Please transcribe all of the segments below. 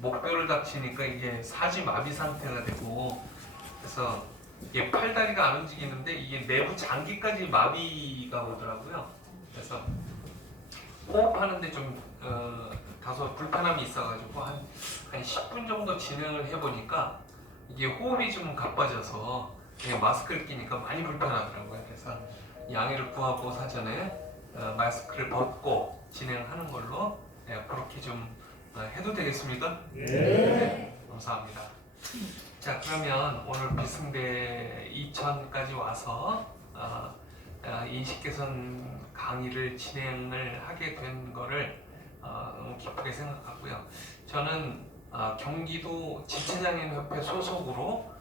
목뼈를 다치니까 이게 사지 마비 상태가 되고, 그래서 이게 팔다리가 안 움직이는데 이게 내부 장기까지 마비가 오더라고요. 그래서 호흡하는데 좀 다소 불편함이 있어가지고 한 10분 정도 진행을 해보니까 이게 호흡이 좀 가빠져서 마스크를 끼니까 많이 불편하더라고요. 그래서 양해를 구하고 사전에 마스크를 벗고 진행하는 걸로 그렇게 좀 해도 되겠습니까? 네. 감사합니다. 자, 그러면 오늘 비승대 이천까지 와서 인식 개선 강의를 진행을 하게 된 거를 너무 기쁘게 생각하고요. 저는 경기도 지체장애인협회 소속으로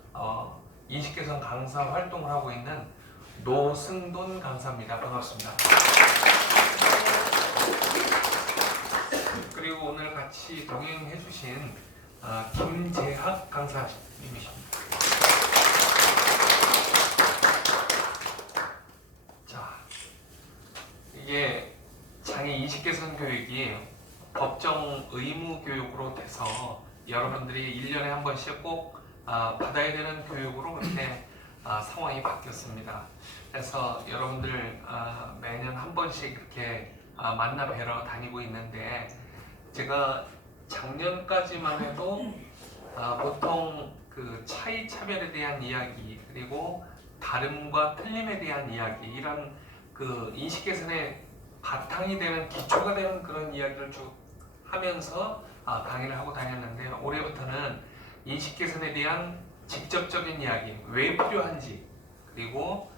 인식 개선 강사 활동을 하고 있는 노승돈 강사입니다. 반갑습니다. 그리고 오늘 같이 동행해 주신 김재학 강사님이십니다. 자, 이게 장애 인식 개선 교육이 법정 의무 교육으로 돼서 여러분들이 1년에 한 번씩 꼭 받아야 되는 교육으로 그렇게 상황이 바뀌었습니다. 그래서 여러분들 매년 한 번씩 이렇게 만나 뵈러 다니고 있는데, 제가 작년까지만 해도 보통 그 차이 차별에 대한 이야기, 그리고 다름과 틀림에 대한 이야기, 이런 그 인식 개선의 바탕이 되는, 기초가 되는 그런 이야기를 쭉 하면서 강의를 하고 다녔는데, 올해부터는 인식 개선에 대한 직접적인 이야기, 왜 필요한지, 그리고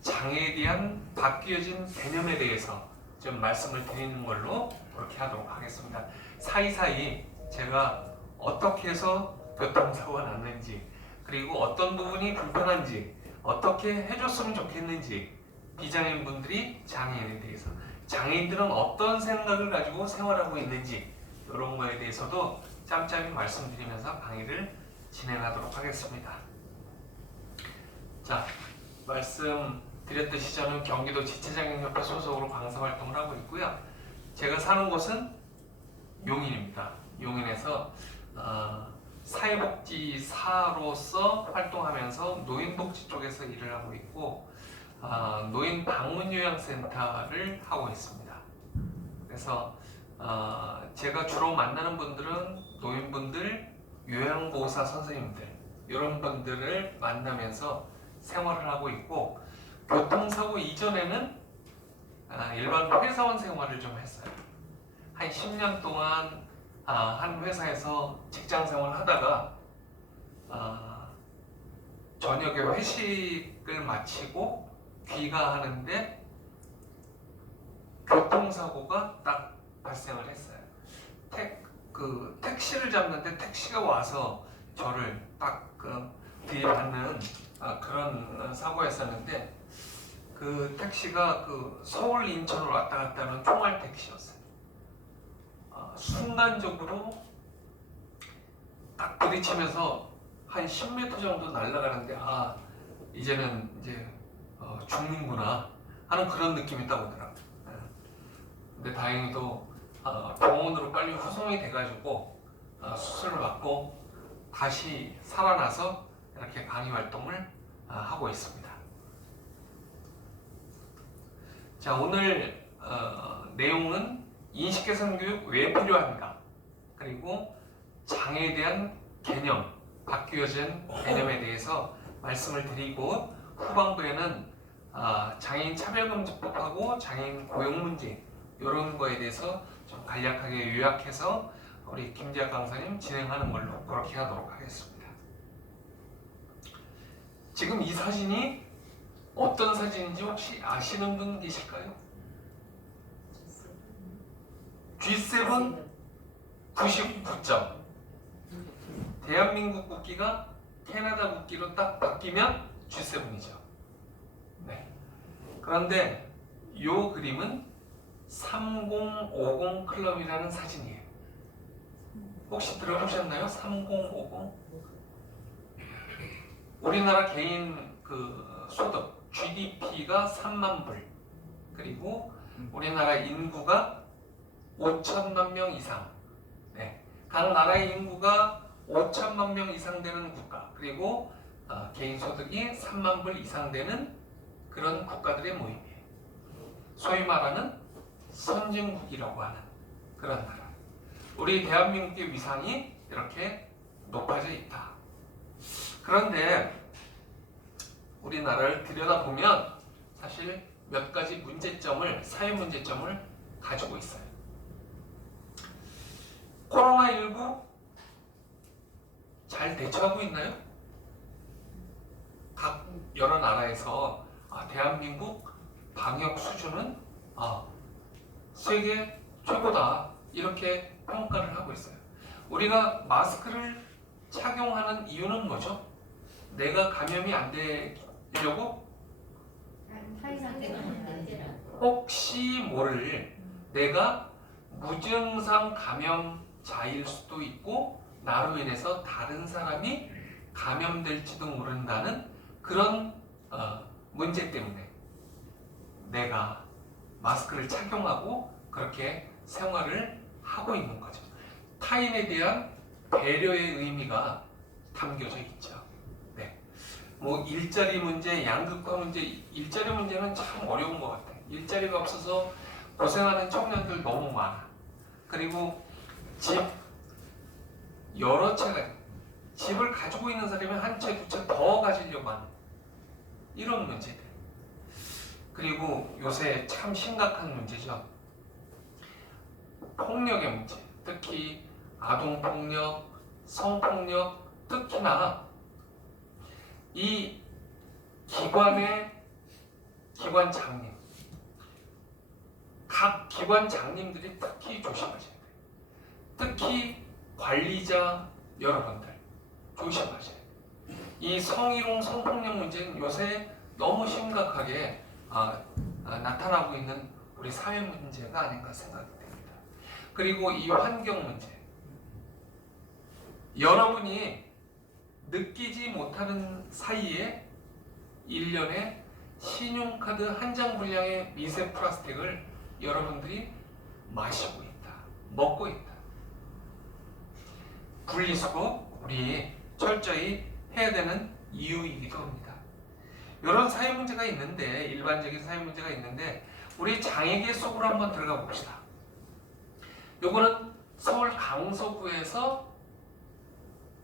장애에 대한 바뀌어진 개념에 대해서 좀 말씀을 드리는 걸로 그렇게 하도록 하겠습니다. 사이사이 제가 어떻게 해서 교통사고가 났는지, 그리고 어떤 부분이 불편한지, 어떻게 해줬으면 좋겠는지, 비장애인분들이 장애인에 대해서, 장애인들은 어떤 생각을 가지고 생활하고 있는지, 이런 거에 대해서도 짬짬이 말씀드리면서 강의를 진행하도록 하겠습니다. 자, 말씀드렸듯이 저는 경기도 지체장애인협회 소속으로 강사 활동을 하고 있고요. 제가 사는 곳은 용인입니다. 용인에서 사회복지사로서 활동하면서 노인복지 쪽에서 일을 하고 있고, 노인 방문요양센터를 하고 있습니다. 그래서 제가 주로 만나는 분들은 노인분들, 요양보호사 선생님들, 이런 분들을 만나면서 생활을 하고 있고, 교통사고 이전에는 일반 회사원 생활을 좀 했어요. 한 10년 동안 한 회사에서 직장 생활을 하다가 저녁에 회식을 마치고 귀가하는데 교통사고가 딱 발생을 했어요. 택시를 잡는데 택시가 와서 저를 딱 들이받는 그런 사고였었는데, 그 택시가 서울 인천으로 왔다 갔다 하는 총알 택시였어요. 순간적으로 딱 부딪히면서 한 10m 정도 날아가는데, 이제는 이제 죽는구나 하는 그런 느낌이 딱 오더라고요. 근데 다행히도 병원으로 빨리 후송이 돼가지고 수술을 받고 다시 살아나서 이렇게 강의 활동을 하고 있습니다. 자, 오늘 내용은 인식 개선 교육 왜 필요한가, 그리고 장애에 대한 개념, 바뀌어진 개념에 대해서 말씀을 드리고, 후반부에는 장애인 차별금지법하고 장애인 고용 문제, 이런 거에 대해서 좀 간략하게 요약해서 우리 김재학 강사님 진행하는 걸로 그렇게 하도록 하겠습니다. 지금 이 사진이 어떤 사진인지 혹시 아시는 분 계실까요? G7 99점. 대한민국 국기가 캐나다 국기로 딱 바뀌면 G7이죠. 네. 그런데 이 그림은 3050 클럽이라는 사진이에요. 혹시 들어보셨나요? 3050? 우리나라 개인 소득 GDP가 3만 불, 그리고 우리나라 인구가 5천만 명 이상. 네. 각 나라의 인구가 5천만 명 이상 되는 국가, 그리고 개인 소득이 3만 불 이상 되는 그런 국가들의 모임이에요. 소위 말하는 선진국이라고 하는 그런 나라. 우리 대한민국의 위상이 이렇게 높아져 있다. 그런데 우리나라를 들여다보면 사실 몇 가지 문제점을, 사회 문제점을 가지고 있어요. 코로나19 잘 대처하고 있나요? 각 여러 나라에서 대한민국 방역 수준은 세계 최고다 이렇게 평가를 하고 있어요. 우리가 마스크를 착용하는 이유는 뭐죠? 내가 감염이 안 되려고? 혹시 모를 내가 무증상 감염자일 수도 있고 나로 인해서 다른 사람이 감염될지도 모른다는 그런 문제 때문에 내가 마스크를 착용하고 그렇게 생활을 하고 있는 거죠. 타인에 대한 배려의 의미가 담겨져 있죠. 네. 뭐 일자리 문제, 양극화 문제, 일자리 문제는 참 어려운 것 같아요. 일자리가 없어서 고생하는 청년들 너무 많아. 그리고 집 여러 채가, 집을 가지고 있는 사람이 한 채, 두 채 더 가지려고 하는 이런 문제들. 그리고 요새 참 심각한 문제죠. 폭력의 문제. 특히 아동폭력, 성폭력, 특히나 이 기관의 기관장님, 각 기관장님들이 특히 조심하셔야 돼요. 특히 관리자 여러분들 조심하셔야 돼요. 이 성희롱, 성폭력 문제는 요새 너무 심각하게 나타나고 있는 우리 사회 문제가 아닌가 생각이 됩니다. 그리고 이 환경 문제, 여러분이 느끼지 못하는 사이에 1년에 신용카드 한 장 분량의 미세 플라스틱을 여러분들이 마시고 있다, 먹고 있다. 분리수거 우리 철저히 해야 되는 이유이기도 합니다. 이런 사회 문제가 있는데, 일반적인 사회 문제가 있는데 우리 장애계 속으로 한번 들어가 봅시다. 요거는 서울 강서구에서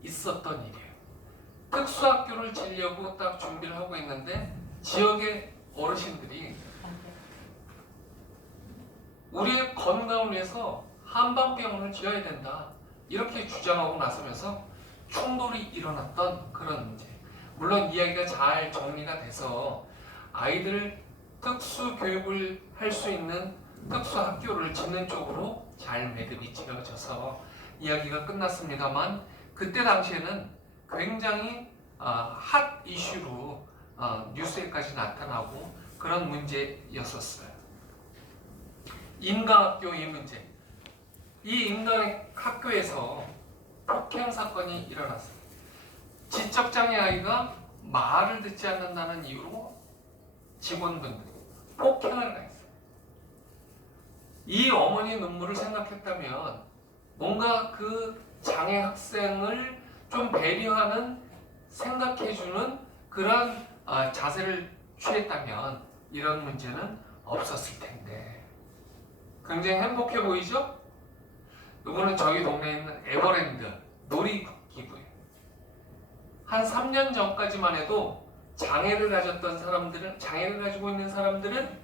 있었던 일이에요. 특수학교를 지려고 딱 준비를 하고 있는데 지역의 어르신들이 우리의 건강을 위해서 한방병원을 지어야 된다 이렇게 주장하고 나서면서 충돌이 일어났던 그런 문제. 물론 이야기가 잘 정리가 돼서 아이들 특수 교육을 할 수 있는 특수 학교를 짓는 쪽으로 잘 매듭이 지어져서 이야기가 끝났습니다만, 그때 당시에는 굉장히 핫 이슈로 뉴스에까지 나타나고 그런 문제였었어요. 인강학교 이 문제. 이 인강학교에서 폭행 사건이 일어났어요. 지적장애 아이가 말을 듣지 않는다는 이유로 직원분들이 폭행을 가했어요. 이 어머니의 눈물을 생각했다면 뭔가 그 장애 학생을 좀 배려하는, 생각해주는 그런 자세를 취했다면 이런 문제는 없었을 텐데. 굉장히 행복해 보이죠? 이거는 저희 동네에 있는 에버랜드 놀이기구예요. 한 3년 전까지만 해도 장애를 가지고 있는 사람들은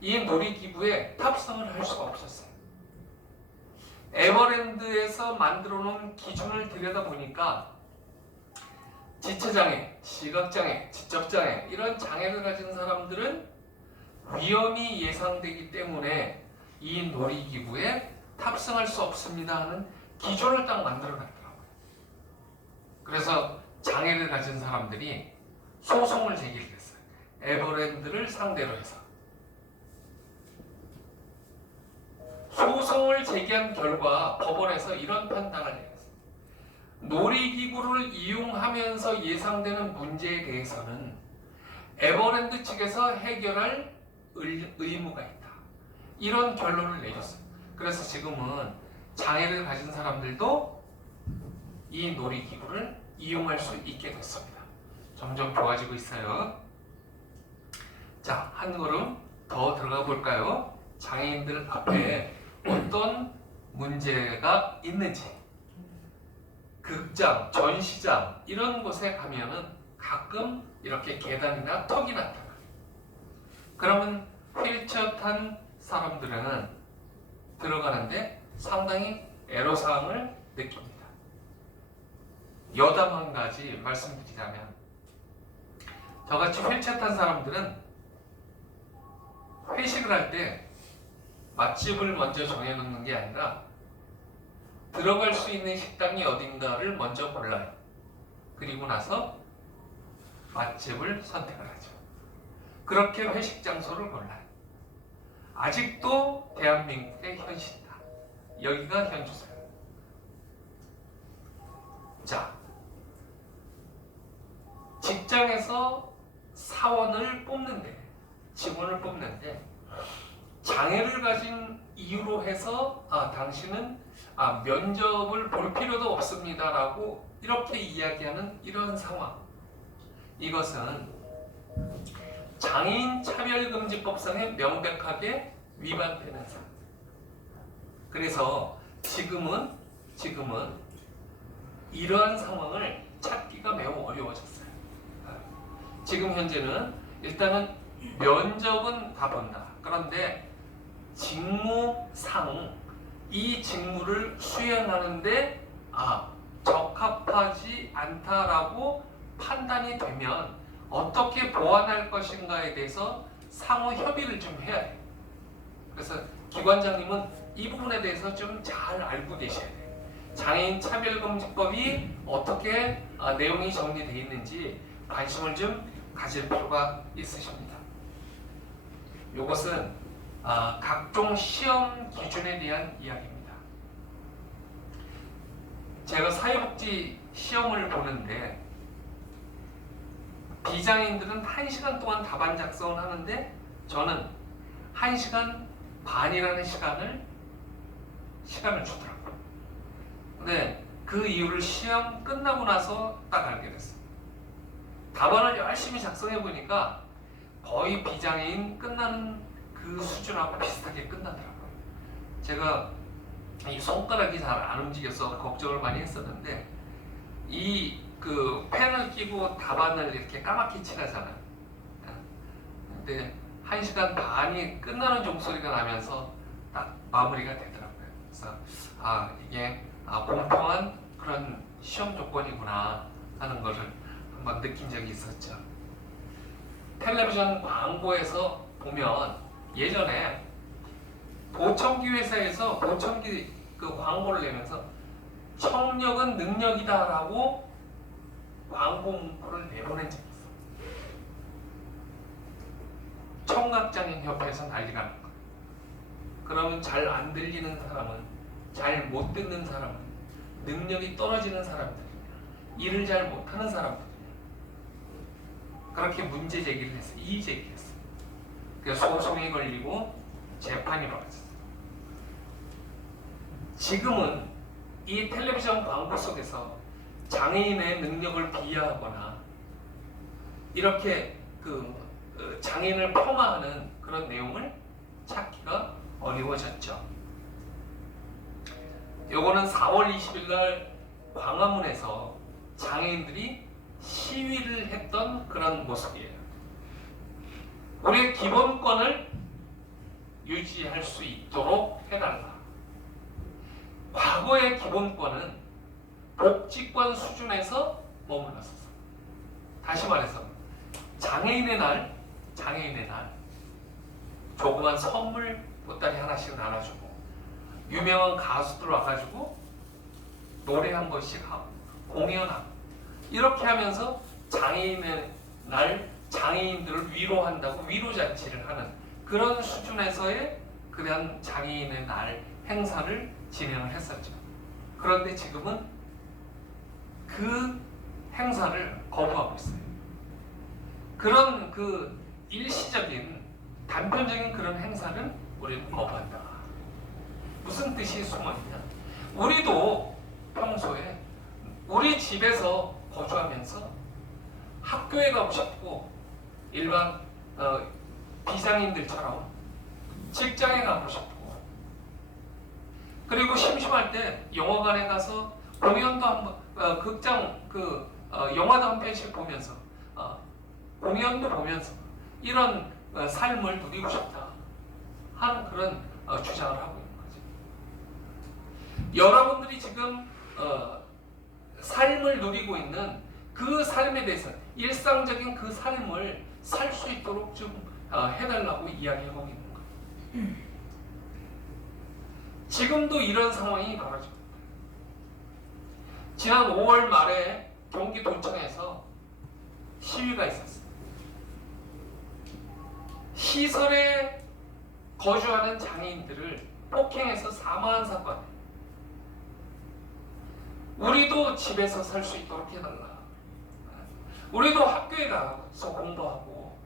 이 놀이기구에 탑승을 할 수가 없었어요. 에버랜드에서 만들어 놓은 기준을 들여다보니까 지체장애, 시각장애, 지적장애 이런 장애를 가진 사람들은 위험이 예상되기 때문에 이 놀이기구에 탑승할 수 없습니다 하는 기준을 딱 만들어 놨더라고요. 그래서 장애를 가진 사람들이 소송을 제기를 했어요. 에버랜드를 상대로 해서. 소송을 제기한 결과 법원에서 이런 판단을 내렸어요. 놀이기구를 이용하면서 예상되는 문제에 대해서는 에버랜드 측에서 해결할 의무가 있다. 이런 결론을 내렸어요. 그래서 지금은 장애를 가진 사람들도 이 놀이기구를 이용할 수 있게 됐습니다. 점점 좋아지고 있어요. 자, 한 걸음 더 들어가 볼까요? 장애인들 앞에 어떤 문제가 있는지. 극장, 전시장 이런 곳에 가면은 가끔 이렇게 계단이나 턱이 나타나요. 그러면 휠체어 탄 사람들은 들어가는데 상당히 애로사항을 느낍니다. 여담 한 가지 말씀드리자면, 저같이 휠체어 탄 사람들은 회식을 할 때 맛집을 먼저 정해놓는 게 아니라 들어갈 수 있는 식당이 어딘가를 먼저 골라요. 그리고 나서 맛집을 선택을 하죠. 그렇게 회식 장소를 골라요. 아직도 대한민국의 현실이다. 여기가 현주소예요. 자, 직장에서 사원을 뽑는데, 직원을 뽑는데 장애를 가진 이유로 해서 당신은 면접을 볼 필요도 없습니다 라고 이렇게 이야기하는 이런 상황, 이것은 장애인 차별금지법상에 명백하게 위반되는 상황. 그래서 지금은 이러한 상황을 찾기가 매우 어려워졌어요. 지금 현재는 일단은 면접은 다 본다. 그런데 직무상 이 직무를 수행하는데 적합하지 않다라고 판단이 되면 어떻게 보완할 것인가에 대해서 상호 협의를 좀 해야 해요. 그래서 기관장님은 이 부분에 대해서 좀 잘 알고 계셔야 돼요. 장애인 차별금지법이 어떻게 내용이 정리되어 있는지 관심을 좀 가질 필요가 있으십니다. 이것은 각종 시험 기준에 대한 이야기입니다. 제가 사회복지 시험을 보는데 비장애인들은 1시간 동안 답안 작성을 하는데 저는 1시간 반이라는 시간을 주더라고요. 근데 그 이유를 시험 끝나고 나서 딱 알게 됐어요. 답안을 열심히 작성해 보니까 거의 비장애인 끝나는 그 수준하고 비슷하게 끝나더라고요. 제가 이 손가락이 잘 안 움직여서 걱정을 많이 했었는데 이 그 펜을 끼고 답안을 이렇게 까맣게 칠하잖아요. 근데 1시간 반이 끝나는 종소리가 나면서 딱 마무리가 되더라고요. 그래서 이게 공평한 그런 시험 조건이구나 하는 것을 한번 느낀 적이 있었죠. 텔레비전 광고에서 보면 예전에 보청기 회사에서 보청기 그 광고를 내면서 청력은 능력이다라고 광고 문구를 내보낸 적이 있어요. 청각장애인 협회에서 난리가 난 거예요. 그러면 잘 안 들리는 사람은, 잘 못 듣는 사람은, 능력이 떨어지는 사람들이냐, 일을 잘 못하는 사람들이냐, 그렇게 문제 제기를 했어요. 이의 제기를 했어요. 그래서 소송이 걸리고 재판이 벌어졌어요. 지금은 이 텔레비전 광고 속에서 장애인의 능력을 비하하거나 이렇게 장애인을 폄하하는 그런 내용을 찾기가 어려워졌죠. 요거는 4월 20일 날 광화문에서 장애인들이 시위를 했던 그런 모습이에요. 우리의 기본권을 유지할 수 있도록 해달라. 과거의 기본권은 복지권 수준에서 머물렀었어. 다시 말해서 장애인의 날 조그만 선물 보따리 하나씩 나눠주고 유명한 가수들 와가지고 노래 한 번씩 하고 공연하고 이렇게 하면서 장애인의 날 장애인들을 위로한다고 위로잔치를 하는 그런 수준에서의 그런 장애인의 날 행사를 진행을 했었죠. 그런데 지금은 그 행사를 거부하고 있어요. 그런 그 일시적인 단편적인 그런 행사는 우리는 거부한다. 무슨 뜻이 숨어있냐? 우리도 평소에 우리 집에서 거주하면서 학교에 가고 싶고 일반 비장인들처럼 직장에 가고 싶고 그리고 심심할 때 영화관에 가서 공연도 한번 극장 영화도 한 편씩 보면서 공연도 보면서 이런 삶을 누리고 싶다 하는 그런 주장을 하고 있는 거죠. 여러분들이 지금 삶을 누리고 있는 그 삶에 대해서 일상적인 그 삶을 살 수 있도록 좀 해달라고 이야기하고 있는 거예요. 지금도 이런 상황이 벌어집니다. 지난 5월 말에 경기도청에서 시위가 있었습니다. 시설에 거주하는 장애인들을 폭행해서 사망한 사건. 우리도 집에서 살 수 있도록 해달라. 우리도 학교에 가서 공부하고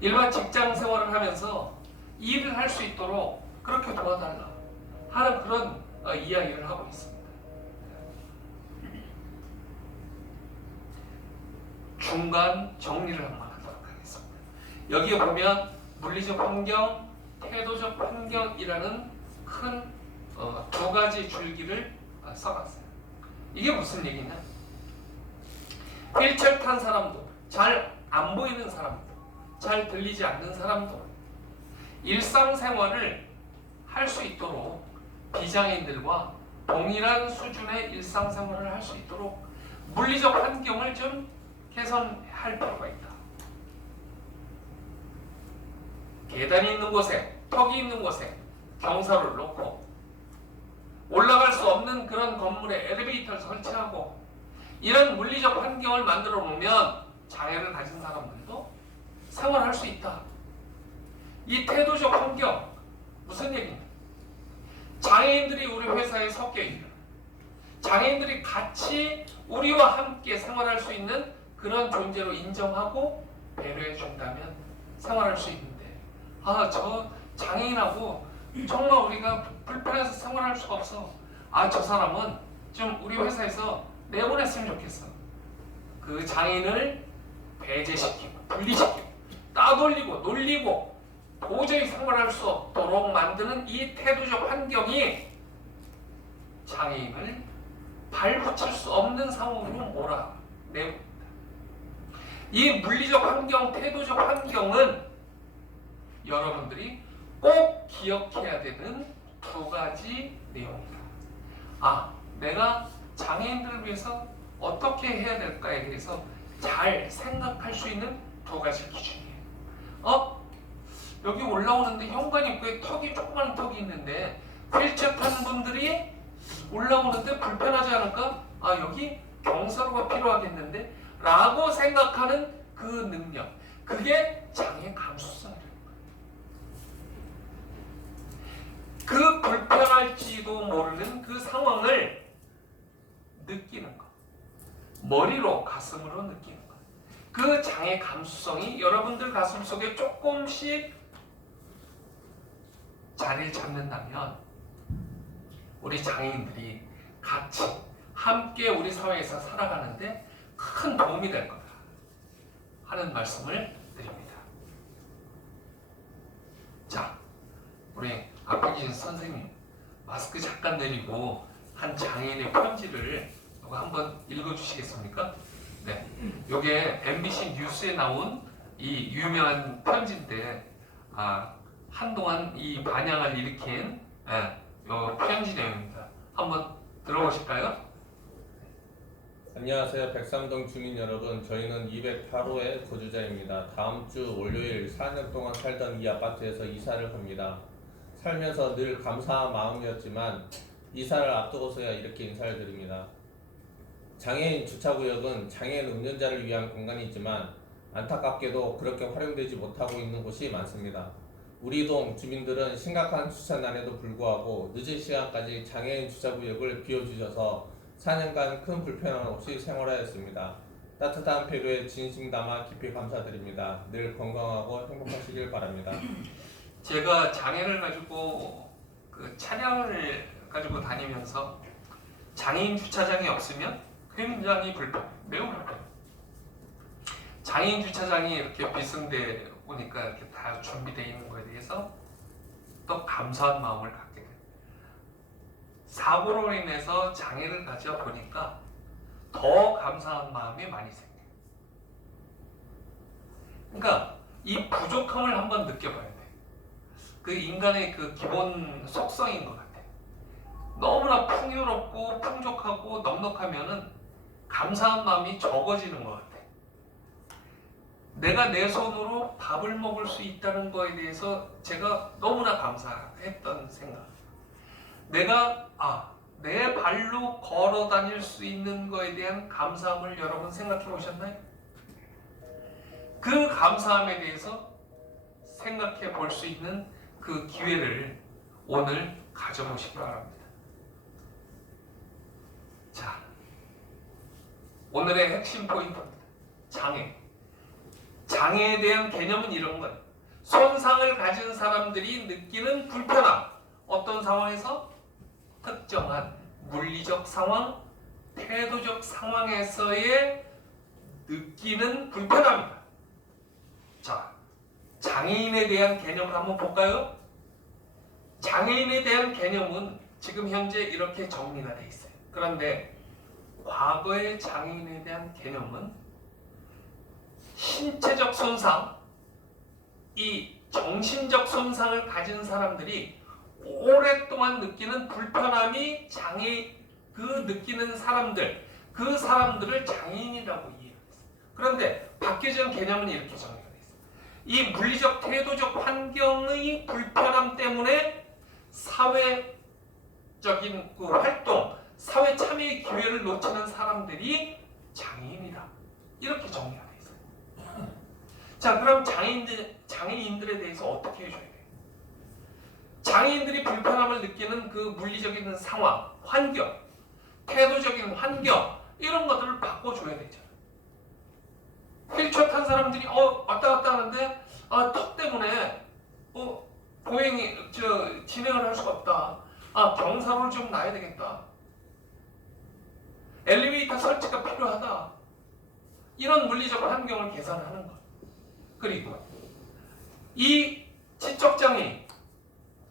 일반 직장 생활을 하면서 일을 할 수 있도록 그렇게 도와달라 하는 그런 이야기를 하고 있습니다. 중간 정리를 한번 하도록 하겠습니다. 여기에 보면 물리적 환경, 태도적 환경이라는 큰 두 가지 줄기를 써놨어요. 이게 무슨 얘기냐? 휠체어 탄 사람도, 잘 안 보이는 사람도, 잘 들리지 않는 사람도 일상생활을 할 수 있도록 비장애인들과 동일한 수준의 일상생활을 할 수 있도록 물리적 환경을 좀 개선할 필요가 있다. 계단이 있는 곳에, 턱이 있는 곳에 경사를 놓고 올라갈 수 없는 그런 건물에 엘리베이터를 설치하고 이런 물리적 환경을 만들어 놓으면 장애를 가진 사람들도 생활할 수 있다. 이 태도적 환경 무슨 얘기냐? 장애인들이 우리 회사에 섞여 있는 장애인들이 같이 우리와 함께 생활할 수 있는 그런 존재로 인정하고 배려해 준다면 생활할 수 있는데 저 장애인하고 정말 우리가 불편해서 생활할 수가 없어. 저 사람은 좀 우리 회사에서 내보냈으면 좋겠어. 그 장애인을 배제시키고 분리시키고 따돌리고 놀리고 도저히 생활할 수 없도록 만드는 이 태도적 환경이 장애인을 발붙일 수 없는 상황으로 몰아내옵니다. 이 물리적 환경, 태도적 환경은 여러분들이 꼭 기억해야 되는 두 가지 내용이다. 내가 장애인들을 위해서 어떻게 해야 될까에 대해서 잘 생각할 수 있는 두 가지 기준이에요. 여기 올라오는데 현관 입구에 조그마한 턱이 있는데 휠체어 타는 분들이 올라오는데 불편하지 않을까? 여기 경사로가 필요하겠는데? 라고 생각하는 그 능력, 그게 장애 감수성이라는 거예요. 그 불편할지도 모르는 그 상황을 느끼는 것, 머리로 가슴으로 느끼는 것, 그 장애 감수성이 여러분들 가슴 속에 조금씩 자리를 잡는다면 우리 장애인들이 같이 함께 우리 사회에서 살아가는데 큰 도움이 될 거다 하는 말씀을 드립니다. 자, 우리 앞에 계신 선생님 마스크 잠깐 내리고 한 장애인의 편지를 한번 읽어주시겠습니까? 네, 이게 MBC 뉴스에 나온 이 유명한 편지인데 한동안 이 반향을 일으킨 요 편지 내용입니다. 한번 들어보실까요? 안녕하세요. 백삼동 주민 여러분. 저희는 208호의 거주자입니다. 다음 주 월요일 4년 동안 살던 이 아파트에서 이사를 합니다. 살면서 늘 감사한 마음이었지만 이사를 앞두고서야 이렇게 인사를 드립니다. 장애인 주차구역은 장애인 운전자를 위한 공간이지만 안타깝게도 그렇게 활용되지 못하고 있는 곳이 많습니다. 우리 동 주민들은 심각한 주차난에도 불구하고 늦은 시간까지 장애인 주차구역을 비워주셔서 4년간 큰 불편함 없이 생활하였습니다. 따뜻한 배려에 진심 담아 깊이 감사드립니다. 늘 건강하고 행복하시길 바랍니다. 제가 장애를 가지고 그 차량을 가지고 다니면서 장애인 주차장이 없으면 굉장히 매우 불편. 장애인 주차장이 이렇게 비승돼 보니까 이렇게 다 준비되어 있는 거에 대해서 또 감사한 마음을 갖게 돼요. 사고로 인해서 장애를 가져 보니까 더 감사한 마음이 많이 생겨요. 그러니까 이 부족함을 한번 느껴봐야 돼. 그 인간의 그 기본 속성인 것 같아. 너무나 풍요롭고 풍족하고 넉넉하면은 감사한 마음이 적어지는 것 같아. 내가 내 손으로 밥을 먹을 수 있다는 거에 대해서 제가 너무나 감사했던 생각. 내가 내 발로 걸어 다닐 수 있는 거에 대한 감사함을 여러분 생각해 보셨나요? 그 감사함에 대해서 생각해 볼 수 있는 그 기회를 오늘 가져보시기 바랍니다. 자, 오늘의 핵심 포인트입니다. 장애. 장애에 대한 개념은 이런 거예요. 손상을 가진 사람들이 느끼는 불편함. 어떤 상황에서? 특정한 물리적 상황, 태도적 상황에서의 느끼는 불편함이다. 자, 장애인에 대한 개념을 한번 볼까요? 장애인에 대한 개념은 지금 현재 이렇게 정리가 되어 있어요. 그런데 과거의 장애인에 대한 개념은 신체적 손상, 이 정신적 손상을 가진 사람들이 오랫동안 느끼는 불편함이 느끼는 사람들, 그 사람들을 장애인이라고 이해했어요. 그런데 바뀌어진 개념은 이렇게 정리가 되어 있어요. 이 물리적, 태도적 환경의 불편함 때문에 사회적인 그 활동, 사회 참여의 기회를 놓치는 사람들이 장애인이다. 이렇게 정리가 되어 있어요. 자, 그럼 장애인들에 대해서 어떻게 해줘야 돼요? 장애인들이 불편함을 느끼는 그 물리적인 상황, 환경, 태도적인 환경, 이런 것들을 바꿔줘야 되잖아요. 휠체어 탄 사람들이 왔다 갔다 하는데 턱 때문에 진행을 할 수가 없다. 경사로를 좀 놔야 되겠다. 엘리베이터 설치가 필요하다. 이런 물리적 환경을 개선하는 것. 그리고 이 지적장애인,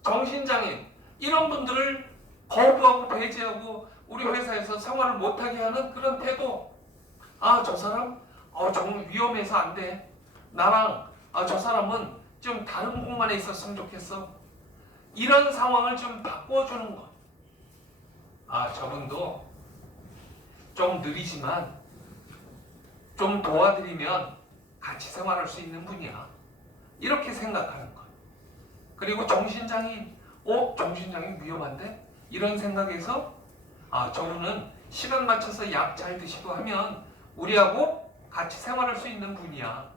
정신장애인 이런 분들을 거부하고 배제하고 우리 회사에서 생활을 못하게 하는 그런 태도. 저 사람 정말 위험해서 안 돼. 나랑 저 사람은 좀 다른 공간에 있었으면 좋겠어. 이런 상황을 좀 바꿔주는 것. 저분도 좀 느리지만 좀 도와드리면 같이 생활할 수 있는 분이야. 이렇게 생각하는 것. 그리고 정신장애인, 정신장애인 위험한데? 이런 생각에서 저분은 시간 맞춰서 약 잘 드시고 하면 우리하고 같이 생활할 수 있는 분이야.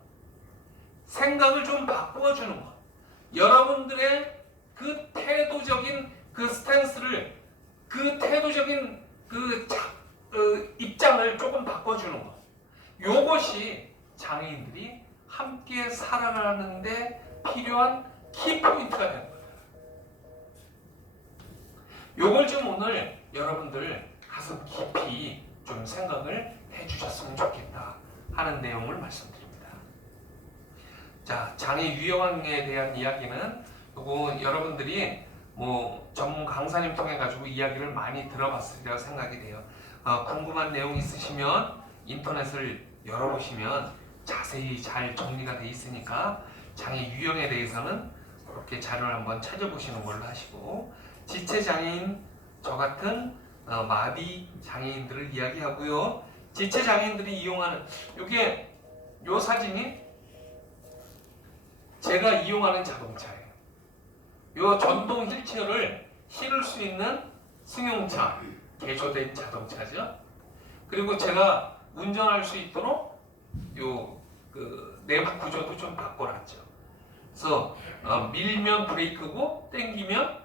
생각을 좀 바꿔주는 것. 여러분들의 그 태도적인 그 스탠스를, 그 태도적인 입장을 조금 바꿔주는 것. 요것이 장애인들이 함께 살아가는데 필요한 키포인트가 되는 거예요. 요걸 좀 오늘 여러분들 가슴 깊이 좀 생각을 해주셨으면 좋겠다 하는 내용을 말씀드립니다. 자, 장애 유형에 대한 이야기는 요거 여러분들이 전문 강사님 통해 가지고 이야기를 많이 들어봤으리라 생각이 돼요. 궁금한 내용 있으시면 인터넷을 열어보시면 자세히 잘 정리가 돼 있으니까 장애 유형에 대해서는 그렇게 자료를 한번 찾아보시는 걸로 하시고, 지체장애인, 저 같은 마비 장애인들을 이야기하고요. 지체장애인들이 이용하는 요 사진이 제가 이용하는 자동차예요. 요 전동 휠체어를 실을 수 있는 승용차, 개조된 자동차죠. 그리고 제가 운전할 수 있도록 내부 구조도 좀 바꿔놨죠. 그래서 밀면 브레이크고 땡기면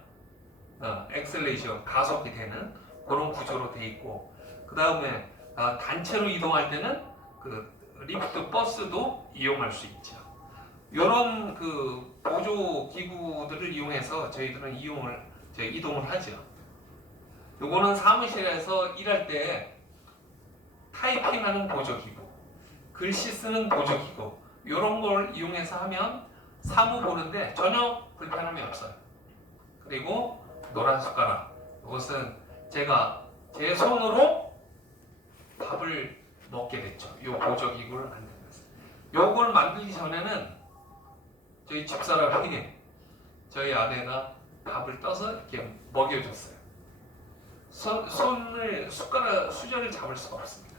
엑셀레이션, 가속이 되는 그런 구조로 돼 있고, 그 다음에 단체로 이동할 때는 그 리프트 버스도 이용할 수 있죠. 이런 그 보조 기구들을 이용해서 저희들은 이동을 하죠. 요거는 사무실에서 일할 때 타이핑하는 보조기구, 글씨 쓰는 보조기구 이런 걸 이용해서 하면 사무 보는데 전혀 불편함이 없어요. 그리고 노란 숟가락, 이것은 제가 제 손으로 밥을 먹게 됐죠. 이 보조기구를 만들면서. 요걸 만들기 전에는 저희 집사람이 저희 아내가 밥을 떠서 이렇게 먹여줬어요. 손을 숟가락 수저를 잡을 수가 없습니다.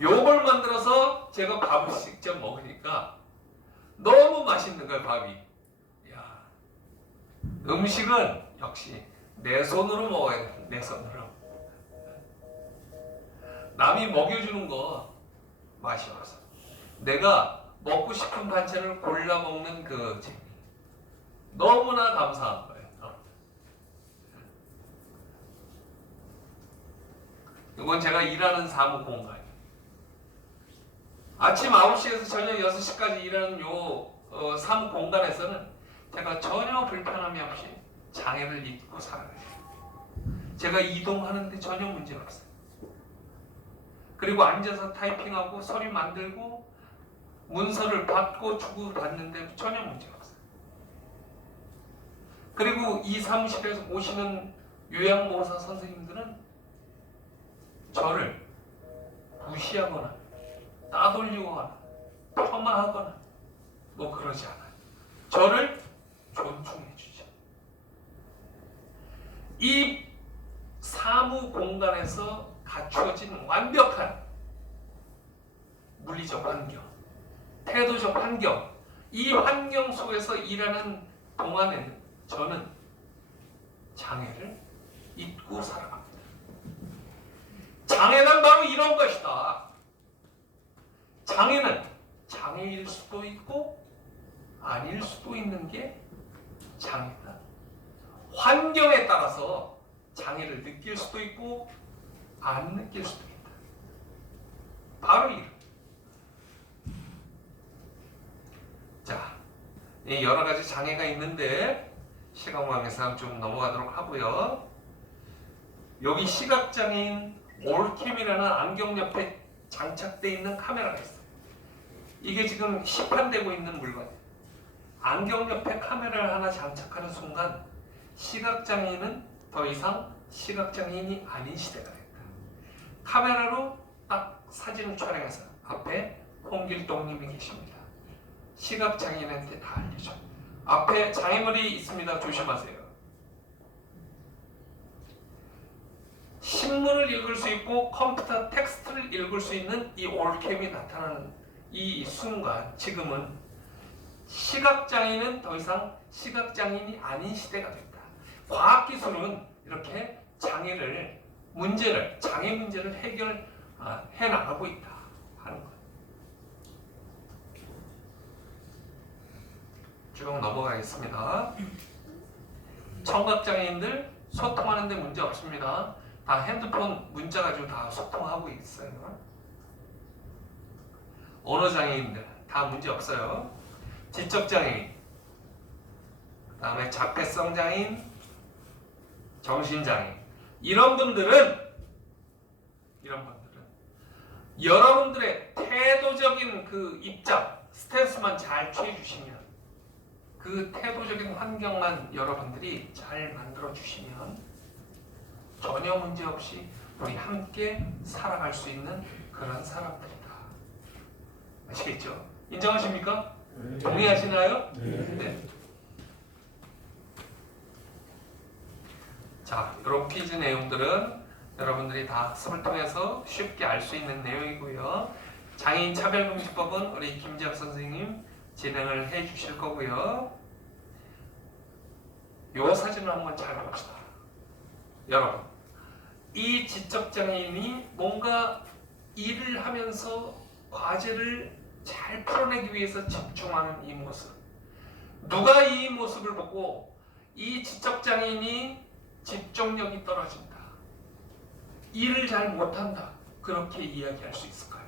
요걸 만들어서 제가 밥을 직접 먹으니까 너무 맛있는 거예요, 밥이. 야, 음식은 역시 내 손으로 먹어야 돼, 내 손으로. 남이 먹여주는 거 맛이 없어. 내가 먹고 싶은 반찬을 골라 먹는 그 재미. 너무나 감사한 거예요. 이건 제가 일하는 사무 공간이에요. 아침 9시에서 저녁 6시까지 일하는 요 사무 공간에서는 제가 전혀 불편함이 없이 장애를 잊고 살아요. 제가 이동하는데 전혀 문제 없어요. 그리고 앉아서 타이핑하고 서류 만들고 문서를 받고 주고 받는데 전혀 문제 없어요. 그리고 이 사무실에서 오시는 요양보호사 선생님들은 저를 무시하거나 따돌리거나 폄하하거나 뭐 그러지 않아요. 저를 존중해 주죠. 이 사무 공간에서 갖추어진 완벽한 물리적 환경, 태도적 환경, 이 환경 속에서 일하는 동안에는 저는 장애를 잊고 살아갑니다. 장애는 바로 이런 것이다. 장애는 장애일 수도 있고 아닐 수도 있는 게 장애다. 환경에 따라서 장애를 느낄 수도 있고 안 느낄 수도 있다. 바로 이런. 자, 여러 가지 장애가 있는데 시간 관계상 좀 넘어가도록 하고요. 여기 시각장애인 올캠이라는 안경 옆에 장착되어 있는 카메라가 있어요. 이게 지금 시판되고 있는 물건이에요. 안경 옆에 카메라를 하나 장착하는 순간 시각장애인은 더 이상 시각장애인이 아닌 시대가 됐다. 카메라로 딱 사진을 촬영해서 앞에 홍길동님이 계십니다. 시각장애인한테 다 알려줘. 앞에 장애물이 있습니다. 조심하세요. 신문을 읽을 수 있고 컴퓨터 텍스트를 읽을 수 있는 이 올캠이 나타나는 이 순간 지금은 시각장애인은 더 이상 시각장애인이 아닌 시대가 됐다. 과학기술은 이렇게 장애 문제를 해결해 나가고 있다 하는 거예요. 쭉 넘어가겠습니다. 청각장애인들 소통하는데 문제 없습니다. 다 핸드폰 문자 가지고 다 소통하고 있어요. 언어장애인들 다 문제 없어요. 지적장애인, 그 다음에 자폐성 장애인, 정신장애인 이런 분들은 여러분들의 태도적인 그 입장, 스탠스만 잘 취해주시면 그 태도적인 환경만 여러분들이 잘 만들어주시면 전혀 문제 없이 우리 함께 살아갈 수 있는 그런 사람들이다. 아시겠죠? 인정하십니까? 네. 동의하시나요? 네. 자, 이런 퀴즈 내용들은 여러분들이 다 학습을 통해서 쉽게 알 수 있는 내용이고요. 장애인 차별금지법은 우리 김지혁 선생님 진행을 해 주실 거고요. 이 사진을 한번 잘 봅시다. 여러분, 이 지적장애인이 뭔가 일을 하면서 과제를 잘 풀어내기 위해서 집중하는 이 모습. 누가 이 모습을 보고 이 지적장애인이 집중력이 떨어진다, 일을 잘 못한다, 그렇게 이야기할 수 있을까요?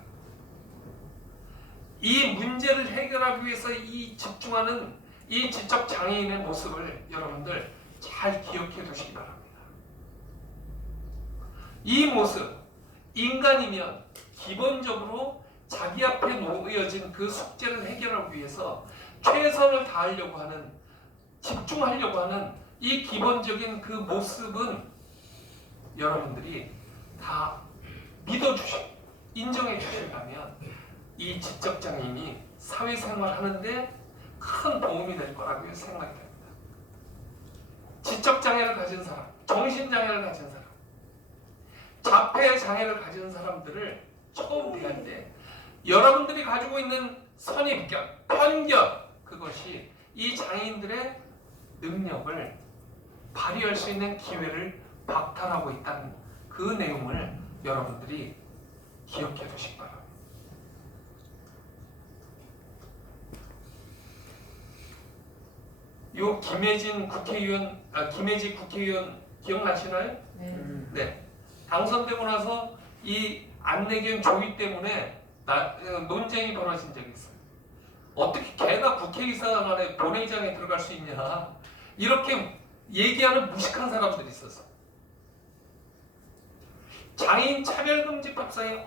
이 문제를 해결하기 위해서 이 집중하는 이 지적장애인의 모습을 여러분들 잘 기억해 두시기 바랍니다. 이 모습, 인간이면 기본적으로 자기 앞에 놓여진 그 숙제를 해결하기 위해서 최선을 다하려고 하는, 집중하려고 하는 이 기본적인 그 모습은 여러분들이 다 믿어주시고 인정해 주신다면 이 지적장애인이 사회생활 하는데 큰 도움이 될 거라고 생각이 됩니다. 지적장애를 가진 사람, 정신장애를 가진 사람, 자폐장애를 가진 사람들을 처음 대할 때 여러분들이 가지고 있는 선입견, 편견, 그것이 이 장애인들의 능력을 발휘할 수 있는 기회를 박탈하고 있다는 그 내용을 여러분들이 기억해 두시기 바랍니다. 요 김혜지 국회의원 기억나시나요? 네. 당선되고 나서 이 안내견 조위 때문에 논쟁이 벌어진 적이 있어요. 어떻게 걔가 국회의사당 안에 본회의장에 들어갈 수 있냐, 이렇게 얘기하는 무식한 사람들이 있었어. 장애인 차별금지법상에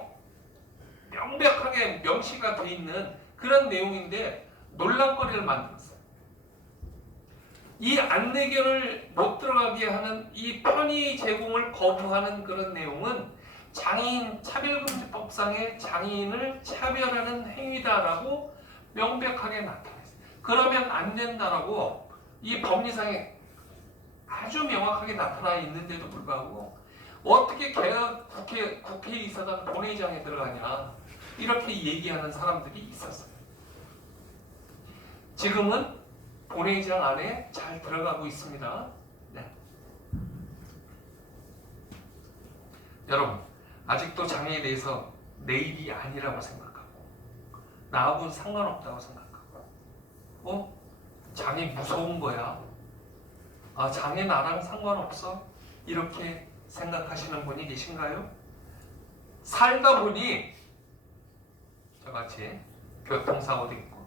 명백하게 명시가 돼 있는 그런 내용인데 논란거리를 만들었어요. 이 안내견을 못 들어가게 하는 이 편의 제공을 거부하는 그런 내용은 장애인 차별금지법상의 장애인을 차별하는 행위다라고 명백하게 나타났어요. 그러면 안 된다라고 이 법리상에 아주 명확하게 나타나 있는데도 불구하고 어떻게 걔가 국회의사당 본회의장에 들어가냐, 이렇게 얘기하는 사람들이 있었어요. 지금은 본회의장 안에 잘 들어가고 있습니다. 네. 여러분, 아직도 장애에 대해서 내 일이 아니라고 생각하고 나하고는 상관없다고 생각하고 장애 무서운 거야, 장애 나랑 상관없어, 이렇게 생각하시는 분이 계신가요? 살다 보니 저같이 교통사고도 있고,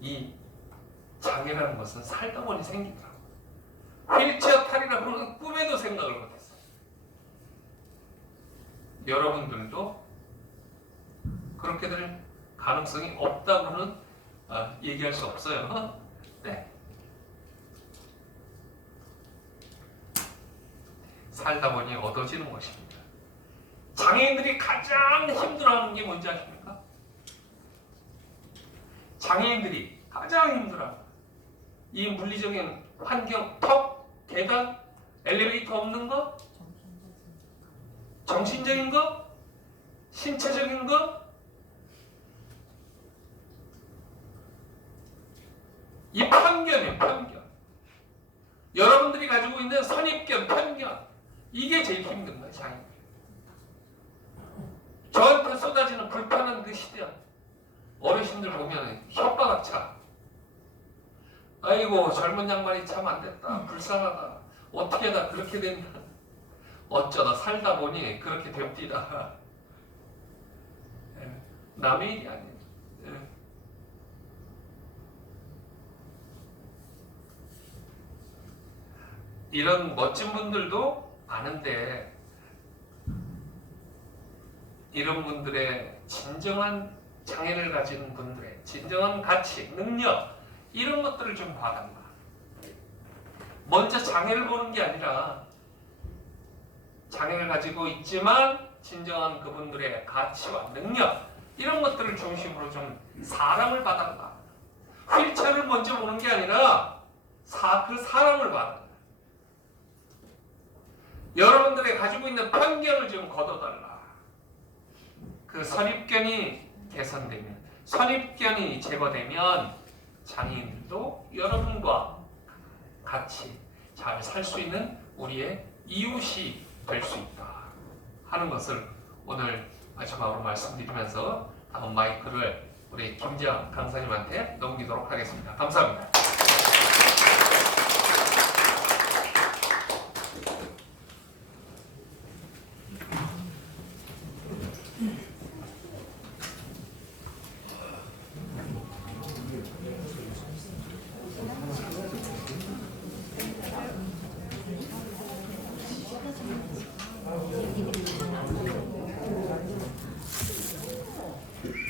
이 장애라는 것은 살다 보니 생기더라고요. 휠체어 탈이라고는 꿈에도 생각을 못했어요. 여러분들도 그렇게 될 가능성이 없다고는 얘기할 수 없어요. 네. 살다 보니 얻어지는 것입니다. 장애인들이 가장 힘들어하는 게 뭔지 아십니까? 장애인들이 가장 힘들어하는 이 물리적인 환경, 턱, 계단, 엘리베이터 없는 거, 정신적인 거, 신체적인 거, 이 편견이에요, 편견. 여러분들이 가지고 있는 선입견, 편견, 이게 제일 힘든 거예요, 장애인. 저한테 쏟아지는 불편한 그 시대, 어르신들 보면 혓바닥. 아이고, 젊은 양반이 참 안 됐다, 불쌍하다, 어떻게 다 그렇게 된다, 어쩌다 살다 보니 그렇게 됩디다. 남의 일이 아니에요. 이런 멋진 분들도 많은데, 이런 분들의 진정한 장애를 가진 분들의 진정한 가치, 능력, 이런 것들을 좀 봐달라. 먼저 장애를 보는 게 아니라 장애를 가지고 있지만 진정한 그분들의 가치와 능력, 이런 것들을 중심으로 좀 사랑을 봐달라. 휠체어를 먼저 보는 게 아니라 그 사람을 봐달라. 여러분들의 가지고 있는 편견을 좀 걷어달라. 그 선입견이 개선되면, 선입견이 제거되면 장애인들도 여러분과 같이 잘 살 수 있는 우리의 이웃이 될 수 있다 하는 것을 오늘 마지막으로 말씀드리면서 다음 마이크를 우리 김재환 강사님한테 넘기도록 하겠습니다. 감사합니다.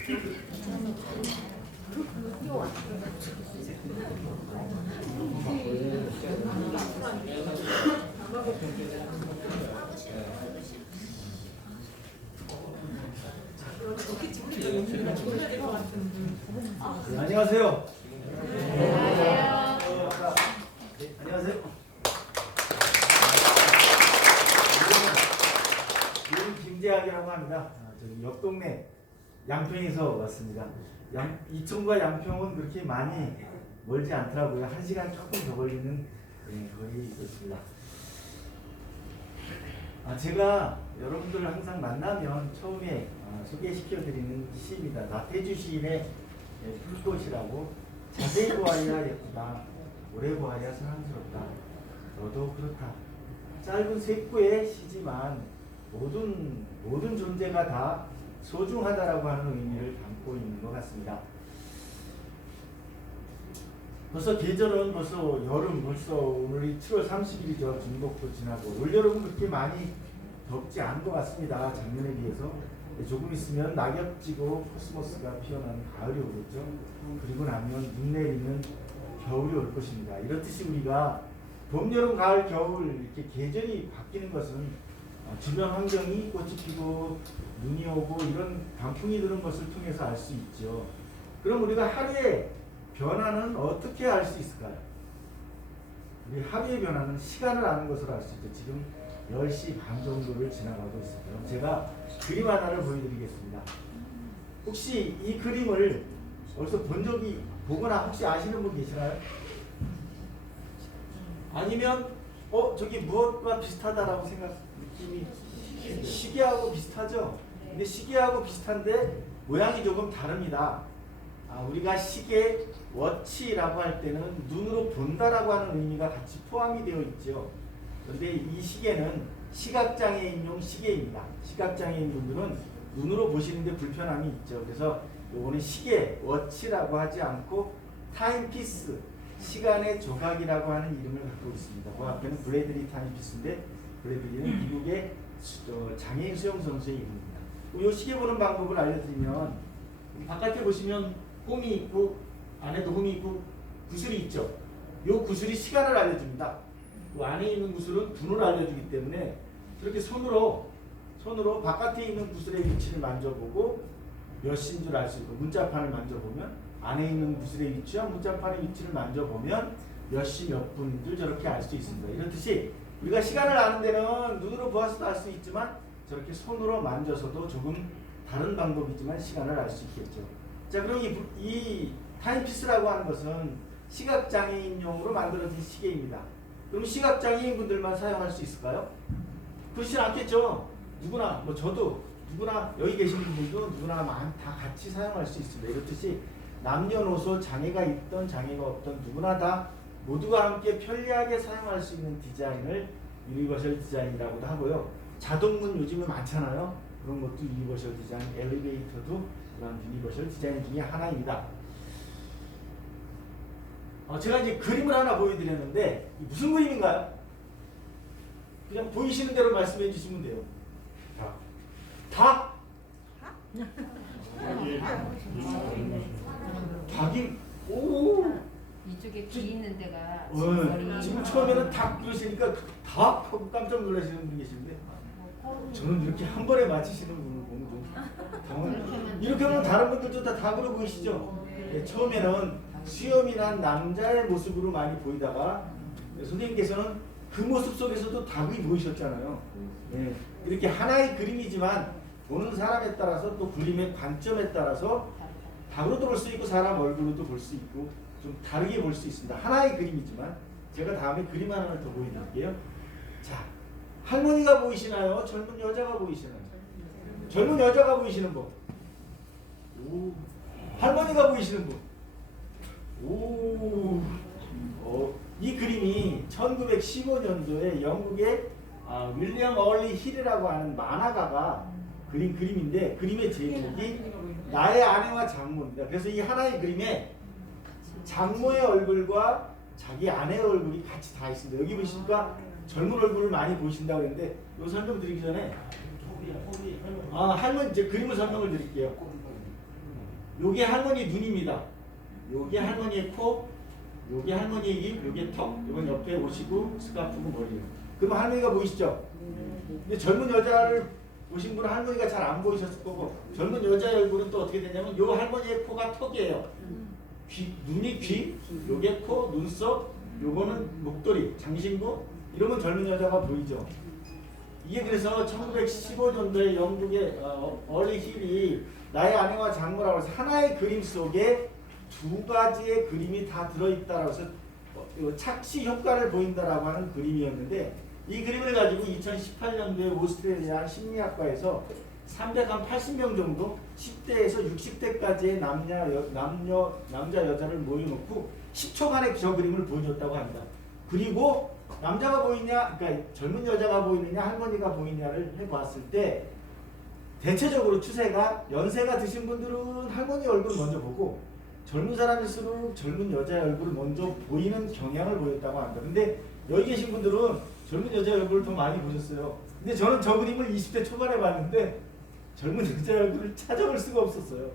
네, 안녕하세요. 안녕하세요. 이름은 김재학이라고 합니다. 저기 옆 동네 양평에서 왔습니다. 이천과 양평은 그렇게 많이 멀지 않더라고요. 1시간 조금 더 걸리는 거리에 있었습니다. 제가 여러분들을 항상 만나면 처음에 소개시켜드리는 시입니다. 나태주 시인의 풀꽃이라고 자세히 보아야 예쁘다, 오래 보아야 사랑스럽다, 너도 그렇다. 짧은 세 구의 시지만 모든 존재가 다 소중하다라고 하는 의미를 담고 있는 것 같습니다. 벌써 계절은 벌써 여름, 벌써 오늘이 7월 30일이죠. 중복도 지나고 올여름은 그렇게 많이 덥지 않은 것 같습니다. 작년에 비해서. 조금 있으면 낙엽 지고 코스모스가 피어나는 가을이 오겠죠. 그리고 나면 눈 내리는 겨울이 올 것입니다. 이렇듯이 우리가 봄, 여름, 가을, 겨울 이렇게 계절이 바뀌는 것은 주변 환경이 꽃이 피고 눈이 오고 이런 단풍이 드는 것을 통해서 알 수 있죠. 그럼 우리가 하루의 변화는 어떻게 알 수 있을까요? 우리 하루의 변화는 시간을 아는 것으로 알 수 있죠. 지금 10시 반 정도를 지나가고 있어요. 제가 그림 하나를 보여드리겠습니다. 혹시 이 그림을 어디서 본 적이 보거나 혹시 아시는 분 계시나요? 아니면 저기 무엇과 비슷하다라고 느낌이 시계하고 비슷하죠? 근데 시계하고 비슷한데 모양이 조금 다릅니다. 우리가 시계, 워치라고 할 때는 눈으로 본다라고 하는 의미가 같이 포함이 되어 있죠. 그런데 이 시계는 시각장애인용 시계입니다. 시각장애인 분들은 눈으로 보시는데 불편함이 있죠. 그래서 요거는 시계, 워치라고 하지 않고 타임피스, 시간의 조각이라고 하는 이름을 갖고 있습니다. 그 앞에는 브래들리 타임피스인데 브래들리는 미국의 장애인 수영 선수의 이름입니다. 이 시계 보는 방법을 알려드리면 바깥에 보시면 홈이 있고 안에도 홈이 있고 구슬이 있죠. 이 구슬이 시간을 알려줍니다. 그 안에 있는 구슬은 분을 알려주기 때문에 저렇게 손으로 바깥에 있는 구슬의 위치를 만져보고 몇 시인 줄 알 수 있고 문자판을 만져보면 안에 있는 구슬의 위치와 문자판의 위치를 만져보면 몇 시 몇 분인 줄 저렇게 알 수 있습니다. 이렇듯이 우리가 시간을 아는 데는 눈으로 보아서도 알 수 있지만 저렇게 손으로 만져서도 조금 다른 방법이지만 시간을 알 수 있겠죠. 자, 그럼 이 타임피스라고 하는 것은 시각장애인용으로 만들어진 시계입니다. 그럼 시각장애인 분들만 사용할 수 있을까요? 그렇진 않겠죠. 누구나, 저도 누구나 여기 계신 분들도 누구나 다 같이 사용할 수 있습니다. 이렇듯이 남녀노소 장애가 있던 장애가 없던 누구나 다 모두가 함께 편리하게 사용할 수 있는 디자인을 유니버셜 디자인이라고도 하고요. 자동문 요즘에 많잖아요. 그런 것도 유니버셜 디자인, 엘리베이터도 그런 유니버셜 디자인 중에 하나입니다. 제가 이제 그림을 하나 보여드렸는데 무슨 그림인가요? 그냥 보이시는 대로 말씀해 주시면 돼요. 닭? 닭이 이쪽에 귀 있는 데가 지금 처음에는 닭 그러시니까 닭 하고 깜짝 놀라시는 분 계신데 저는 이렇게 한 번에 맞히시는 분을 보면 좀 당황해요. 이렇게 하면 다른 분들도 다 닭으로 보이시죠? 네, 처음에는 수염이 난 남자의 모습으로 많이 보이다가 선생님께서는 그 모습 속에서도 닭이 보이셨잖아요. 네, 이렇게 하나의 그림이지만 보는 사람에 따라서 또 그림의 관점에 따라서 닭으로도 볼 수 있고 사람 얼굴로도 볼 수 있고 좀 다르게 볼 수 있습니다. 하나의 그림이지만 제가 다음에 그림 하나를 더 보여드릴게요. 자, 할머니가 보이시나요? 젊은 여자가 보이시나요? 젊은 여자가 보이시는 분. 오. 할머니가 보이시는 분. 오. 이 그림이 1915년도에 영국의 윌리엄 얼리 힐이라고 하는 만화가가 그린 그림인데 그림의 제목이 나의 아내와 장모입니다. 그래서 이 하나의 그림에 장모의 얼굴과 자기 아내의 얼굴이 같이 다 있습니다. 여기 보시니까 젊은 얼굴을 많이 보신다고 했는데 이 설명 드리기 전에 할머니 이제 그림을 설명을 드릴게요. 요게 할머니 눈입니다. 요게 할머니의 코, 요게 할머니의 입, 요게 턱. 이건 옆에 옷이고 스카프고 머리예요. 그럼 할머니가 보이시죠? 근데 젊은 여자를 보신 분은 할머니가 잘 안 보이셨을 거고 젊은 여자의 얼굴은 또 어떻게 되냐면 요 할머니의 코가 턱이에요. 눈이 귀, 요게 코, 눈썹, 요거는 목도리, 장신구 이러면 젊은 여자가 보이죠. 이게 그래서 1915년도에 영국의 얼리 힐이 나의 아내와 장모라고 해서 하나의 그림 속에 두 가지의 그림이 다 들어있다라고 해서 착시 효과를 보인다라고 하는 그림이었는데 이 그림을 가지고 2018년도에 오스트레일리아 심리학과에서 380명 정도 10대에서 60대까지의 남자 여자를 모여놓고 10초간의 저 그림을 보여줬다고 합니다. 그리고 남자가 보이냐, 그러니까 젊은 여자가 보이느냐, 할머니가 보이냐를 해봤을 때 대체적으로 추세가 연세가 드신 분들은 할머니 얼굴을 먼저 보고 젊은 사람일수록 젊은 여자의 얼굴을 먼저 보이는 경향을 보였다고 합니다. 근데 여기 계신 분들은 젊은 여자의 얼굴을 더 많이 보셨어요. 근데 저는 저 그림을 20대 초반에 봤는데 젊은 여자의 얼굴을 찾아볼 수가 없었어요.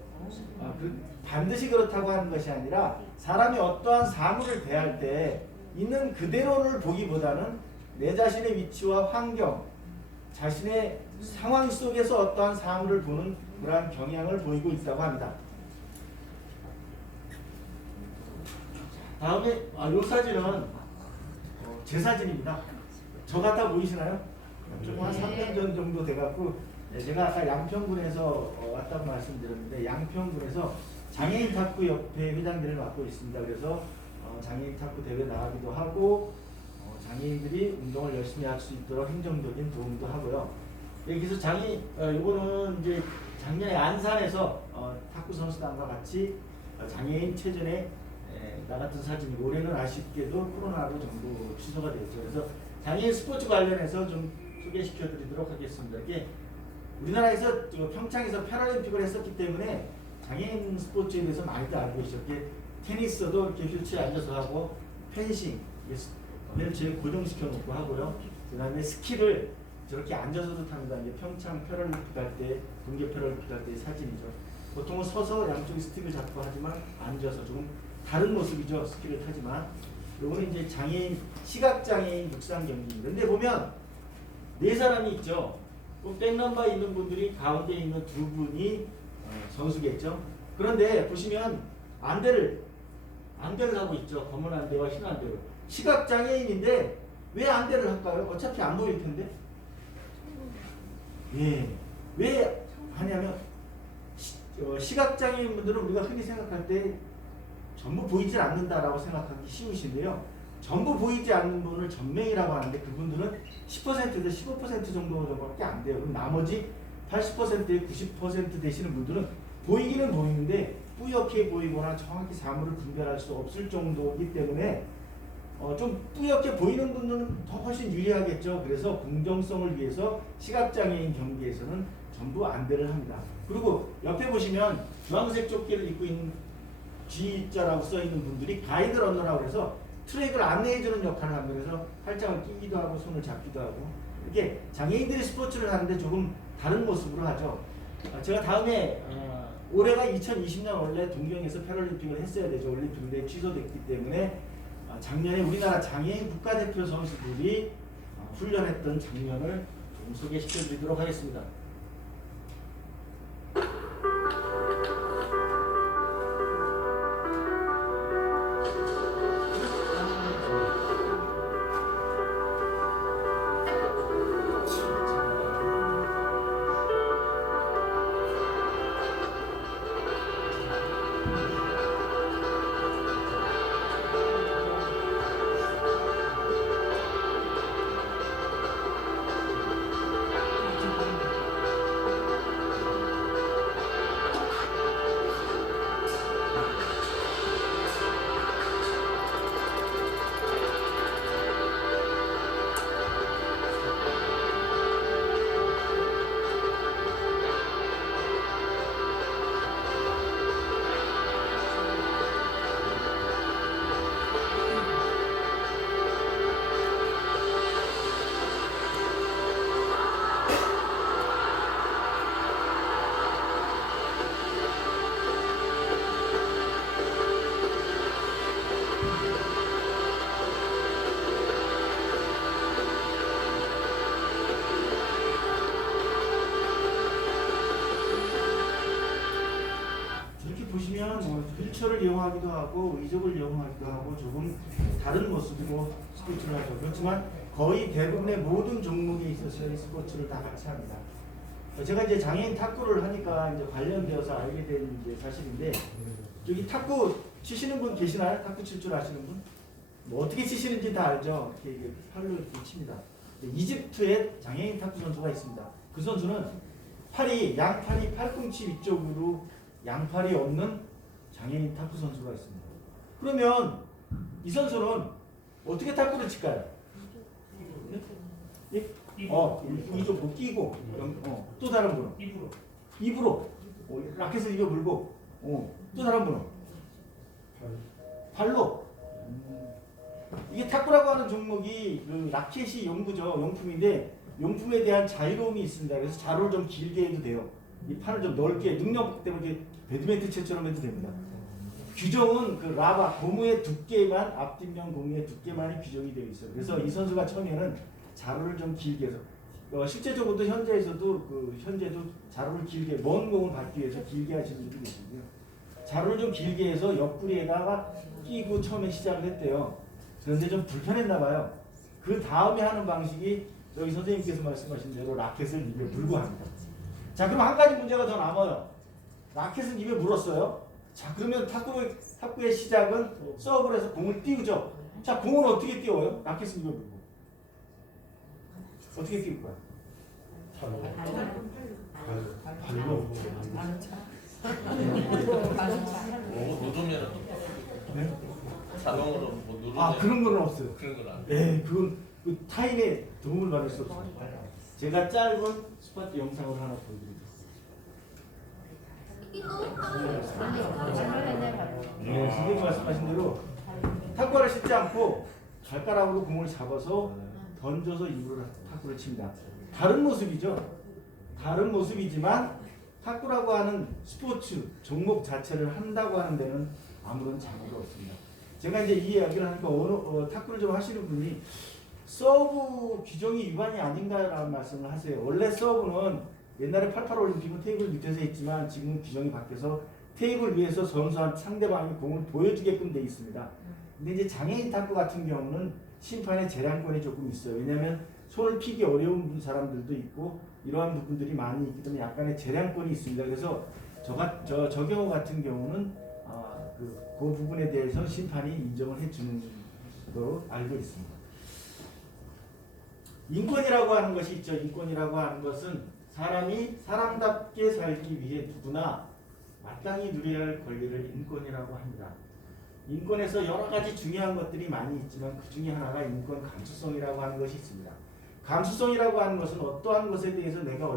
반드시 그렇다고 하는 것이 아니라 사람이 어떠한 사물을 대할 때 있는 그대로를 보기보다는 내 자신의 위치와 환경, 자신의 상황 속에서 어떠한 사물을 보는 그러한 경향을 보이고 있다고 합니다. 다음에 이 사진은 제 사진입니다. 저 같아 보이시나요? 좀 한 3년 전 정도 돼갖고 제가 아까 양평군에서 왔다고 말씀드렸는데 양평군에서 장애인 탁구 협회 회장들을 맡고 있습니다. 그래서 장애인 탁구 대회 나가기도 하고 장애인들이 운동을 열심히 할 수 있도록 행정적인 도움도 하고요. 여기서 이거는 이제 작년에 안산에서 탁구 선수단과 같이 장애인 체전에 나갔던 사진이고 올해는 아쉽게도 코로나로 전부 취소가 됐죠. 그래서 장애인 스포츠 관련해서 좀 소개시켜 드리도록 하겠습니다. 이게 우리나라에서 평창에서 패럴림픽을 했었기 때문에 장애인 스포츠에 대해서 많이들 알고 계셨게 테니스도 이렇게 휠체어에 앉아서 하고 펜싱 휠체어에 고정시켜 놓고 하고요. 그 다음에 스키를 저렇게 앉아서도 탑니다. 이제 평창 패럴림픽 할 때, 동계 패럴림픽 할 때의 사진이죠. 보통은 서서 양쪽에 스틱을 잡고 하지만 앉아서 조금 다른 모습이죠. 스키를 타지만. 요거는 이제 장애인, 시각장애인 육상 경기입니다. 근데 보면 네 사람이 있죠. 백넘버 있는 분들이 가운데 있는 두 분이 선수겠죠. 그런데 보시면 안대를 하고 있죠. 검은 안대와 흰 안대로. 시각장애인인데 왜 안대를 할까요? 어차피 안 보일 텐데. 예. 왜 하냐면 시각장애인 분들은 우리가 흔히 생각할 때 전부 보이질 않는다라고 생각하기 쉬우신데요. 전부 보이지 않는 분을 전맹이라고 하는데 그분들은 10%에서 15% 정도밖에 안 돼요. 그럼 나머지 80%에 90% 되시는 분들은 보이기는 보이는데 뿌옇게 보이거나 정확히 사물을 분별할 수 없을 정도이기 때문에 좀 뿌옇게 보이는 분들은 더 훨씬 유리하겠죠. 그래서 공정성을 위해서 시각장애인 경기에서는 전부 안대를 합니다. 그리고 옆에 보시면 주황색 조끼를 입고 있는 G자라고 써있는 분들이 가이드 러너라고 해서 트랙을 안내해주는 역할을 합니다. 그래서 팔짱을 끼기도 하고 손을 잡기도 하고 이렇게 장애인들이 스포츠를 하는데 조금 다른 모습으로 하죠. 제가 다음에 올해가 2020년 원래 동경에서 패럴림픽을 했어야 되죠. 올림픽인데 취소됐기 때문에 작년에 우리나라 장애인 국가대표 선수들이 훈련했던 장면을 좀 소개시켜 드리도록 하겠습니다. 보시면 뭐 휠체어를 이용하기도 하고 의족을 이용하기도 하고 조금 다른 모습으로 스포츠를 하죠. 그렇지만 거의 대부분의 모든 종목에 있어서의 스포츠를 다 같이 합니다. 제가 이제 장애인 탁구를 하니까 이제 관련되어서 알게 된 이제 사실인데, 여기 탁구 치시는 분 계시나요? 탁구 칠 줄 아시는 분? 뭐 어떻게 치시는지 다 알죠? 이렇게 팔로 이렇게 칩니다. 이집트에 장애인 탁구 선수가 있습니다. 그 선수는 양팔이 팔꿈치 위쪽으로 양팔이 없는 장애인 탁구 선수가 있습니다. 그러면 이 선수는 어떻게 탁구를 칠까요? 네? 이쪽 뭐 끼고, 또 다른 분은 입으로, 라켓을 입에 물고, 또 다른 분은 발로. 이게 탁구라고 하는 종목이 그 라켓이 용품인데 용품에 대한 자유로움이 있습니다. 그래서 자루를 좀 길게 해도 돼요. 이 판을 좀 넓게, 능력 때문에 배드민턴 채처럼 해도 됩니다. 규정은 그 라바 고무의 두께만, 앞뒷면 고무의 두께만이 규정이 되어 있어요. 그래서 이 선수가 처음에는 자루를 좀 길게 해서, 실제적으로도 현재도 자루를 길게, 먼 공을 받기 위해서 길게 하시는 분들이 계시고요. 자루를 좀 길게 해서 옆구리에다가 끼고 처음에 시작을 했대요. 그런데 좀 불편했나 봐요. 그 다음에 하는 방식이 여기 선생님께서 말씀하신 대로 라켓을 입에 물고 합니다. 자, 그럼 한 가지 문제가 더 남아요. 라켓은 입에 물었어요. 자, 그러면 탁구의 시작은 서브를 해서 공을 띄우죠. 자, 공은 어떻게 띄워요? 라켓은 입에 물고. 어떻게 띄울 거야? 발로. 누르면 네? 자동으로 뭐 누르면 그런 거는 없어요. 그런 건 안 돼. 네, 그건 그 타인의 도움을 받을 수 없습니다. 제가 짧은 스파트 영상을 하나 보여드리겠습니다. 네, 선생님 말씀하신 대로 탁구를 씻지 않고 발가락으로 공을 잡아서 던져서 입으로 탁구를 칩니다. 다른 모습이죠. 다른 모습이지만 탁구라고 하는 스포츠 종목 자체를 한다고 하는 데는 아무런 장애가 없습니다. 제가 이제 이 이야기를 하니까 탁구를 좀 하시는 분이 서브 규정이 위반이 아닌가라는 말씀을 하세요. 원래 서브는 옛날에 88 올림픽은 테이블 밑에서 했지만 지금 규정이 바뀌어서 테이블 위에서 선수한 상대방이 공을 보여주게끔 돼 있습니다. 근데 이제 장애인 탁구 같은 경우는 심판의 재량권이 조금 있어요. 왜냐하면 손을 피기 어려운 사람들도 있고 이러한 부분들이 많이 있기 때문에 약간의 재량권이 있습니다. 그래서 저 경우 같은 경우는 그 부분에 대해서 심판이 인정을 해주는 것으로 알고 있습니다. 인권이라고 하는 것이 있죠. 인권이라고 하는 것은 사람이 사람답게 살기 위해 누구나 마땅히 누려야 할 권리를 인권이라고 합니다. 인권에서 여러 가지 중요한 것들이 많이 있지만 그 중에 하나가 인권 감수성이라고 하는 것이 있습니다. 감수성이라고 하는 것은 어떠한 것에 대해서 내가